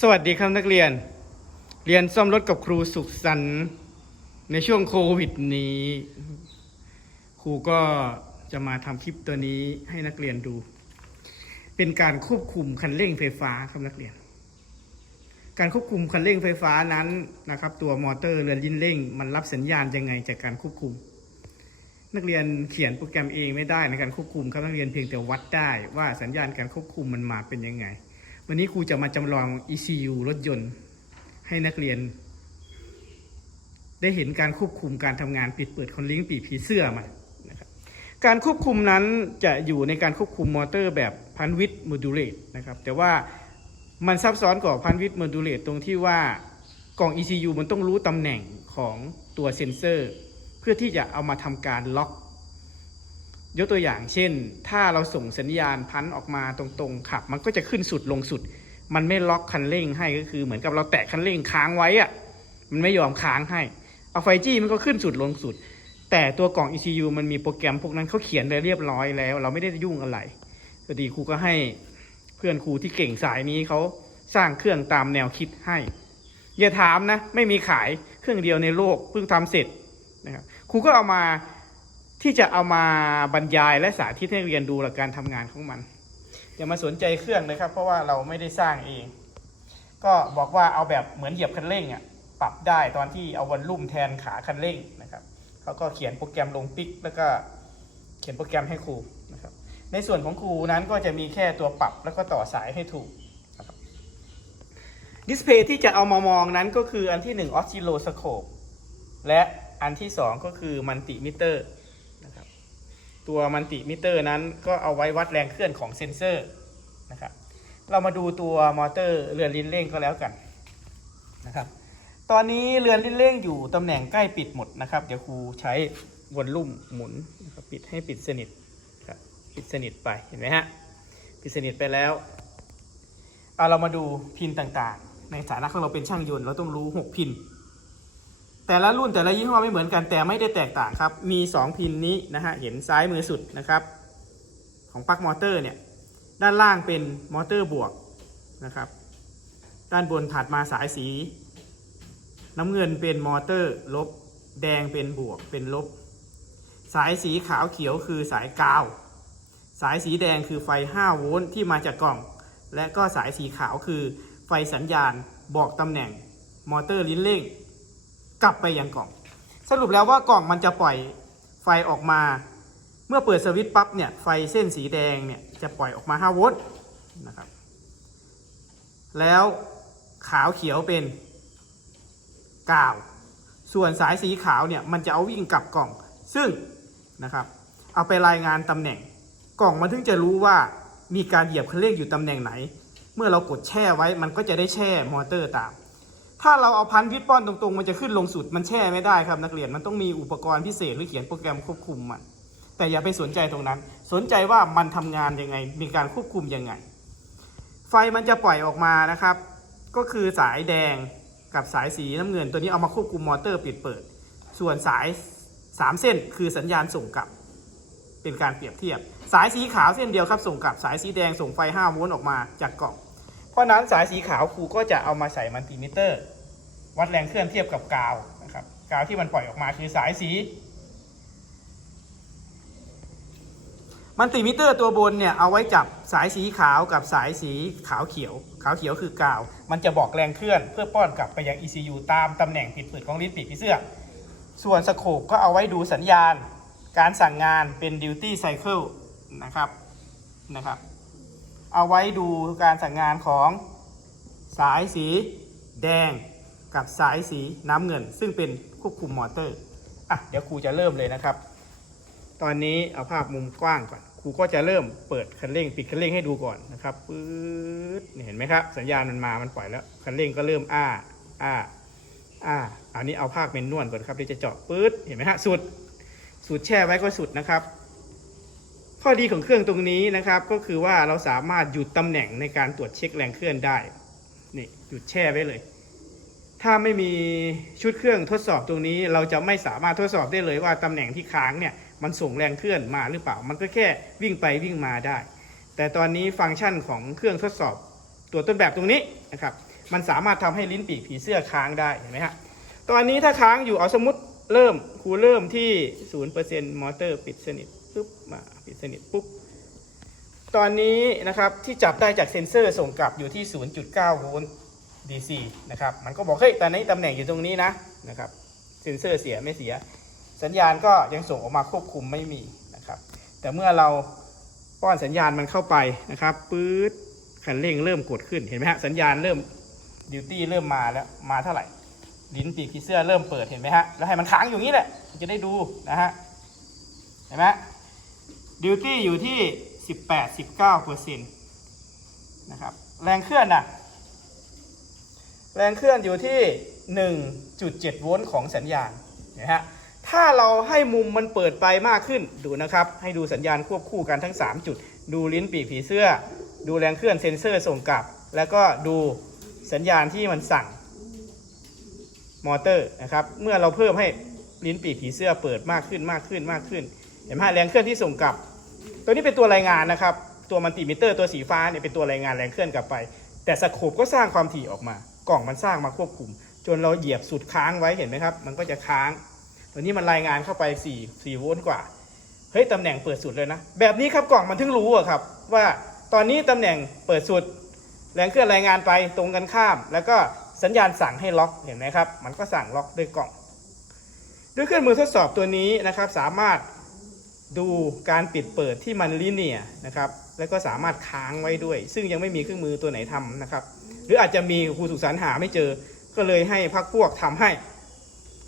สวัสดีครับนักเรียน เรียนซ่อมรถกับครูสุขสันต์ในช่วงโควิดนี้ ครูก็จะมาทำคลิปตัวนี้ให้นักเรียนดู เป็นการควบคุมคันเร่งไฟฟ้าครับนักเรียน การควบคุมคันเร่งไฟฟ้านั้นนะครับ ตัวมอเตอร์เรือนลิ้นเร่ง มันรับสัญญาณยังไงจากการควบคุม นักเรียนเขียนโปรแกรมเองไม่ได้ในการควบคุมครับนักเรียนเพียงแต่วัดได้ว่าสัญญาณการควบคุมมันมาเป็นยังไง วันนี้ครูจะมาจำลอง ECU รถยนต์ ให้นักเรียน ได้เห็นการควบคุมการทำงานปิดเปิดคอนลิงก์ปีผีเสื้อมานะครับการควบคุมนั้นจะอยู่ในการควบคุมมอเตอร์แบบพันวิทโมดูลเลตนะครับ แต่ว่ามันซับซ้อนกว่าพันวิทโมดูลเลตตรงที่ว่ากล่อง ECU มันต้องรู้ตำแหน่งของตัวเซ็นเซอร์ เพื่อที่จะเอามาทำการล็อก ยกตัวอย่างเช่น ถ้าเราส่งสัญญาณพันออกมาตรงๆขับ มันก็จะขึ้นสุดลงสุด มันไม่ล็อกคันเร่งให้ก็คือเหมือนกับเราแตะคันเร่งค้างไว้อะมันไม่ยอมค้างให้ เอาไฟจี้มันก็ขึ้นสุดลงสุด แต่ตัวกล่อง ECU มันมีโปรแกรมพวกนั้นเขาเขียนไว้เรียบร้อยแล้ว เราไม่ได้ยุ่งอะไรพอดีครูก็ให้เพื่อนครูที่เก่งสายนี้เขาสร้างเครื่องตามแนวคิดให้ อย่าถามนะ ไม่มีขายเครื่องเดียวในโลกเพิ่งทำเสร็จนะครับครูก็เอามา ที่จะเอามาบรรยายและสาธิตให้เรียนดูหลักการทำงานของมันอย่ามาสนใจเครื่องนะครับ เพราะว่าเราไม่ได้สร้างเอง ก็บอกว่าเอาแบบเหมือนเหยียบคันเร่งอะปรับได้ตอนที่เอาวันลุ่มแทนขาคันเร่งนะครับเขาก็เขียนโปรแกรมลงปิก แล้วก็เขียนโปรแกรมให้ครูนะครับในส่วนของครูนั้นก็จะมีแค่ตัวปรับแล้วก็ต่อสายให้ถูกดิสเพย์ที่จะเอามามองนั้นก็คืออันที่1 oscilloscope และอันที่ 2 ก็คือมัลติมิเตอร์ นะครับ ตัวมัลติมิเตอร์นั้นก็เอาไว้วัดแรงเคลื่อนของเซ็นเซอร์นะครับ เรามาดูตัวมอเตอร์เรือนลิ้นเร่งก็แล้วกันนะครับ ตอนนี้เรือนลิ้นเร่งอยู่ตำแหน่งใกล้ปิดหมดนะครับ เดี๋ยวครูใช้วนลุ่มหมุนนะครับปิดให้ปิดสนิทครับปิดสนิทไปเห็นไหมฮะปิดสนิทไปแล้วเอาเรามาดูพินต่างๆ ในฐานะของเราเป็นช่างยนต์เราต้องรู้ 6 พิน แต่ละรุ่นแต่ละยี่ห้อไม่เหมือนกันแต่ไม่ได้แตกต่างครับ มี 2 พินนี้นะฮะเห็นซ้ายมือสุดนะครับ ของปลั๊กมอเตอร์เนี่ย ด้านล่างเป็นมอเตอร์บวกนะครับ ด้านบนถัดมาสายสี น้ำเงินเป็นมอเตอร์ลบ แดงเป็นบวกเป็นลบ สายสีขาวเขียวคือสายกาว สายสีแดงคือไฟ 5 โวลต์ที่มาจากกล่อง และก็สายสีขาวคือไฟสัญญาณบอกตำแหน่งมอเตอร์ลิ้นเร่ง กลับไปยังกล่อง สรุปแล้วว่ากล่องมันจะปล่อยไฟออกมา เมื่อเปิดสวิตช์ปั๊บเนี่ยไฟเส้นสีแดงเนี่ยจะปล่อยออกมา 5 โวลต์นะครับ แล้วขาวเขียวเป็นกาว ส่วนสายสีขาวเนี่ยมันจะเอาวิ่งกลับกล่อง ซึ่งนะครับ เอาไปรายงานตำแหน่ง กล่องมันถึงจะรู้ว่ามีการเหยียบคันเร่งอยู่ตำแหน่งไหน เมื่อเรากดแช่ไว้มันก็จะได้แช่มอเตอร์ตาม ถ้าเราเอาพันวิทย์ป้อนตรงๆ มันจะขึ้นลงสุด มันแช่ไม่ได้ครับนักเรียน มันต้องมีอุปกรณ์พิเศษหรือเขียนโปรแกรมควบคุมมัน แต่อย่าไปสนใจตรงนั้น สนใจว่ามันทำงานยังไง มีการควบคุมยังไง ไฟมันจะปล่อยออกมานะครับ ก็คือสายแดงกับสายสีน้ำเงิน ตัวนี้เอามาควบคุมมอเตอร์ปิดเปิด ส่วนสาย 3 เส้นคือสัญญาณส่งกลับ เป็นการเปรียบเทียบ สายสีขาวเส้นเดียวครับส่งกลับ สายสีแดงส่งไฟ5โวลต์ออกมาจากกล่อง เพราะนั้นสายสีขาวครูก็จะเอามาใส่มัลติมิเตอร์ วัดแรงเคลื่อนเทียบกับกาวนะครับกาวที่มันปล่อยออกมาคือสายสีมัลติมิเตอร์ตัวบนเนี่ยเอาไว้จับสายสีขาวกับสายสีขาวเขียว ขาวเขียวคือกาว มันจะบอกแรงเคลื่อนเพื่อป้อนกลับไปยัง ECU ตามตำแหน่งปิดเปิดของลิ้นปีกผีเสื้อ ส่วนสโคปก็เอาไว้ดูสัญญาณ การสั่งงานเป็น duty cycle นะครับนะครับ เอาไว้ดูการสั่งงานของสายสีแดงกับสายสีน้ำเงิน ซึ่งเป็นควบคุมมอเตอร์อะเดี๋ยวครูจะเริ่มเลยนะครับ ตอนนี้เอาภาพมุมกว้างก่อนครูก็จะเริ่มเปิดคันเร่ง ปิดคันเร่งให้ดูก่อนนะครับปื๊ดนี่เห็นไหมครับ สัญญาณมันมามันปล่อยแล้วคันเร่งก็เริ่มอ้าอ้าอ้าอันนี้เอาภาคเมนนวลก่อนครับที่จะเจาะปื๊ดเห็นไหมฮะสุด สุดแช่ไว้ก็สุดนะครับ ข้อดีของเครื่องตรงนี้นะครับ ก็คือว่าเราสามารถหยุดตำแหน่งในการตรวจเช็คแรงเคลื่อนได้นี่หยุดแช่ไว้เลย ถ้าไม่มีชุดเครื่องทดสอบตรงนี้ เราจะไม่สามารถทดสอบได้เลยว่าตำแหน่งที่ค้างเนี่ยมันส่งแรงเคลื่อนมาหรือเปล่า มันก็แค่วิ่งไปวิ่งมาได้ แต่ตอนนี้ฟังก์ชันของเครื่องทดสอบตัวต้นแบบตรงนี้นะครับมันสามารถทำให้ลิ้นปีกผีเสื้อค้างได้เห็นไหมฮะตอนนี้ถ้าค้างอยู่เอาสมมติเริ่มครูเริ่มที่ศูนย์เปอร์เซ็นต์มอเตอร์ปิดสนิท ปุ๊บมาปิดสนิทปุ๊บตอนนี้นะครับที่จับได้จากเซ็นเซอร์ส่งกลับอยู่ที่ 0.9 โวลต์ DC นะครับมันก็บอกเฮ้ยตอนนี้ตำแหน่งอยู่ตรงนี้นะนะครับเซ็นเซอร์เสียไม่เสีย สัญญาณก็ยังส่งออกมาควบคุมไม่มีนะครับแต่เมื่อเราป้อนสัญญาณมันเข้าไปนะครับปื๊ดคันเร่งเริ่มกดขึ้นเห็นไหมฮะสัญญาณเริ่มดิวตี้เริ่มมาแล้วมาเท่าไหร่ลิ้นปีกผีเสื้อเริ่มเปิดเห็นไหมฮะแล้วให้มันค้างอยู่นี้แหละจะได้ดูนะฮะเห็นไหม ดิวตี้อยู่ที่ 18 19เปอร์เซ็นต์นะครับ แรงเคลื่อนน่ะ แรงเคลื่อนอยู่ที่ 1.7 โวลต์ของสัญญาณนะฮะ ถ้าเราให้มุมมันเปิดไปมากขึ้น ดูนะครับ ให้ดูสัญญาณควบคู่กันทั้ง 3 จุด ดูลิ้นปีกผีเสื้อ ดูแรงเคลื่อนเซ็นเซอร์ส่งกลับ แล้วก็ดูสัญญาณที่มันสั่งมอเตอร์นะครับ เมื่อเราเพิ่มให้ลิ้นปีกผีเสื้อเปิดมากขึ้นมากขึ้นมากขึ้น เห็นไหมแรงเคลื่อนที่ส่งกลับ ตัวนี้เป็นตัวรายงานนะครับ ตัวมัลติมิเตอร์ตัวสีฟ้าเนี่ยเป็นตัวรายงานแรงเคลื่อนกลับไป แต่สโคปก็สร้างความถี่ออกมา กล่องมันสร้างมาควบคุม จนเราเหยียบสุดค้างไว้เห็นไหมครับ มันก็จะค้าง ตัวนี้มันรายงานเข้าไป4 4โวลต์กว่า เฮ้ยตำแหน่งเปิดสุดเลยนะ แบบนี้ครับกล่องมันถึงรู้อะครับ ว่าตอนนี้ตำแหน่งเปิดสุด แรงเคลื่อนรายงานไปตรงกันข้าม แล้วก็สัญญาณสั่งให้ล็อกเห็นไหมครับ มันก็สั่งล็อกด้วยกล่อง ด้วยเครื่องมือทดสอบตัวนี้นะครับ สามารถ ดูการปิดเปิดที่มันลิเนียนะครับ แล้วก็สามารถค้างไว้ด้วย ซึ่งยังไม่มีเครื่องมือตัวไหนทำนะครับ หรืออาจจะมีครูสุขสารหาไม่เจอ ก็เลยให้พักพวกทำให้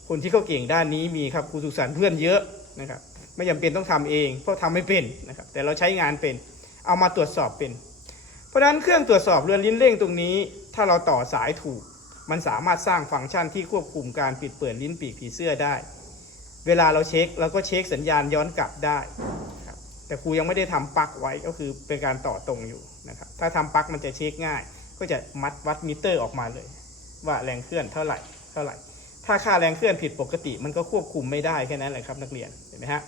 คนที่เขาเก่งด้านนี้มีครับครูสุขสารเพื่อนเยอะนะครับ ไม่จำเป็นต้องทำเอง เพราะทำไม่เป็นนะครับ แต่เราใช้งานเป็น เอามาตรวจสอบเป็น เพราะฉะนั้นเครื่องตรวจสอบเรือนลิ้นเร่งตรงนี้ ถ้าเราต่อสายถูก มันสามารถสร้างฟังก์ชันที่ควบคุมการปิดเปิดลิ้นปีกผีเสื้อได้ เวลาเราเช็คเราก็เช็คสัญญาณย้อนกลับได้ครับแต่ครูยังไม่ได้ทำปลั๊กไว้ก็คือเป็นการต่อตรงอยู่นะครับ ถ้าทำปลั๊กมันจะเช็คง่าย ก็จะมัดวัดมิเตอร์ออกมาเลย ว่าแรงเคลื่อนเท่าไหร่เท่าไหร่ ถ้าค่าแรงเคลื่อนผิดปกติ มันก็ควบคุมไม่ได้แค่นั้นแหละครับนักเรียนเห็นไหมฮะ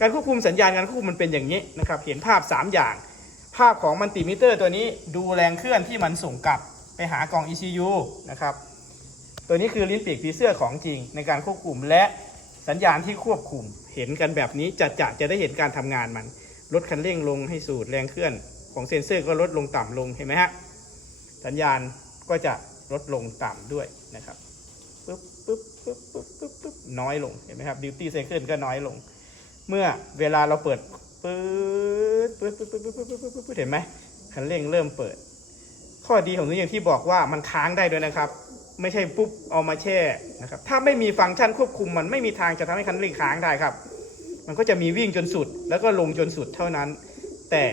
การควบคุมสัญญาณการควบคุมมันเป็นอย่างนี้นะครับ เห็นภาพ 3 อย่าง ภาพของมัลติมิเตอร์ตัวนี้ดูแรงเคลื่อนที่มันส่งกลับไปหากล่อง ECU นะครับตัวนี้คือลิ้นปีกผีเสื้อของจริงในการควบคุมและ สัญญาณที่ควบคุมเห็นกันแบบนี้จะจะจะได้เห็นการทำงานมัน ลดคันเร่งลงให้สูตรแรงเคลื่อน ของเซ็นเซอร์ก็ลดลงต่ำลงเห็นไหมฮะสัญญาณก็จะลดลงต่ำด้วยนะครับปึ๊บปึ๊บปึ๊บปึ๊บปึ๊บปึ๊บน้อยลงเห็นไหมครับดิวตี้ไซเคิลก็น้อยลง เมื่อเวลาเราเปิดปึ๊ดปึ๊ดปึ๊ดปึ๊ดปึ๊ดปึ๊ดปึ๊ดปึ๊ดปึ๊ดเห็นไหมคันเร่งเริ่มเปิด ข้อดีของนี้อย่างที่บอกว่ามันค้างได้ด้วยนะครับ ไม่ใช่ปุ๊บเอามาแช่นะครับ ถ้าไม่มีฟังก์ชันควบคุมมันไม่มีทางจะทำให้คันเร่งค้างได้ครับ มันก็จะมีวิ่งจนสุด แล้วก็ลงจนสุดเท่านั้น แต่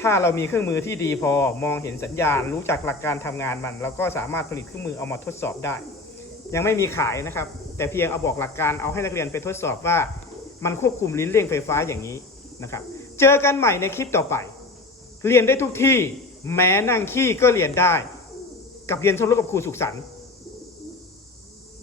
ถ้าเรามีเครื่องมือที่ดีพอมองเห็นสัญญาณ รู้จักหลักการทำงานมันเราก็สามารถผลิตเครื่องมือเอามาทดสอบได้ ยังไม่มีขายนะครับ แต่เพียงเอาบอกหลักการเอาให้นักเรียนไปทดสอบว่า มันควบคุมลิ้นเร่งไฟฟ้าอย่างนี้นะครับ เจอกันใหม่ในคลิปต่อไป เรียนได้ทุกที่ แม้นั่งขี้ก็เรียนได้ กับเรียนชมรมกับครูสุขสันต์